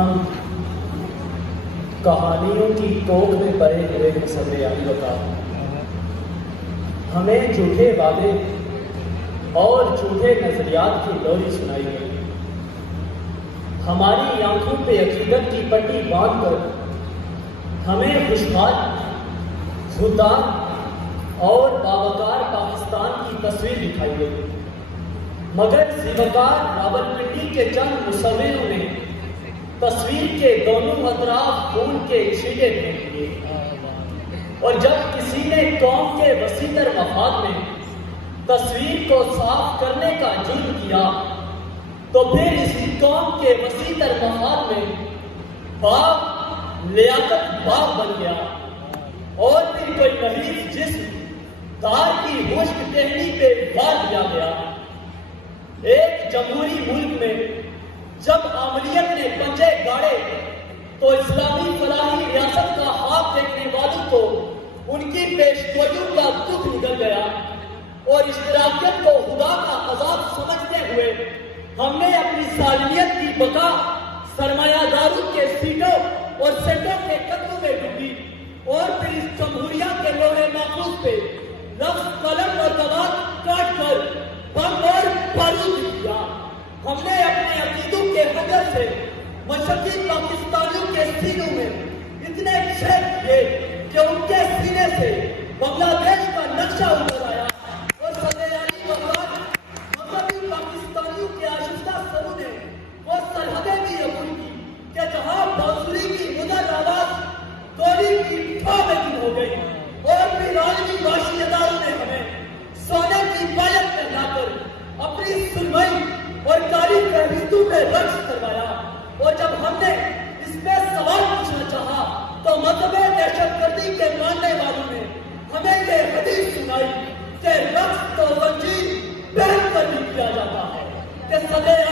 ہم کہانیوں کی کوکھ میں پڑے ہوئے ہیں صبر علی بتا، ہمیں جھوٹے وعدے اور جھوٹے نظریات کی لوری سنائی گئی، ہماری آنکھوں پہ عقیدت کی پٹی باندھ کر ہمیں خوشحال، خدا اور باوقار پاکستان کی تصویر دکھائی گئی، مگر زیبکار راولپنڈی کے چند مصوروں نے تصویر کے دونوں اطراف خون کے چھینٹے پھینک دیے، اور جب کسی نے قوم کے وسیع تر مفاد میں تصویر کو صاف کرنے کا جرم کیا تو پھر اسی قوم کے وسیع تر مفاد میں باغ لیاقت باغ بن گیا، اور پھر کوئی محیط جسم تار کی خشک ٹہنی پہ ڈال دیا گیا۔ ایک جمہوری ملک میں جب عملیت نے پنجے گاڑے تو اسلامی فلاحی ریاست کا خواب دیکھنے والوں کو ان کی پیشگوئیوں کا دکھ نکل گیا، اور اشتراکیت کو خدا کا عذاب سمجھتے ہوئے ہم نے اپنی سالمیت کی بقا سرمایہ داروں کے سیٹوں اور سیٹوں کے قدموں میں ڈوبی، اور پھر اس جمہوریہ کے لوہے محفوظ پہ لفظ قلم اور دوات کاٹ کر بم اور بارود کیا۔ ہم نے اپنے عقیدوں کے حجر سے مشرقی پاکستانیوں کے سینوں میں اتنے چھید کیے کہ ان کے سینے سے بنگلہ دیش کا نقشہ اتر آیا، اور صدر علی وفاد مغربی پاکستانیوں کے آشفتہ سروں نے وہ سرحدیں بھی عبور کی کہ جہاں بانسری کی مدر آواز گولی کی ٹھو میں گم ہو گئی، اور پھر عالمی معاشی اداروں نے ہمیں سونے کی پالک پہنا کر اپنی سنوائی اور کاری تحریتوں میں رقص کروایا، اور جب ہم نے اس پہ سوال پوچھنا چاہا تو مذہب دہشت گردی کے ماننے والوں نے ہمیں یہ حدیث سنائی کہ رقص تو زنجیر پہن کر بھی کیا جاتا ہے، کہ صدر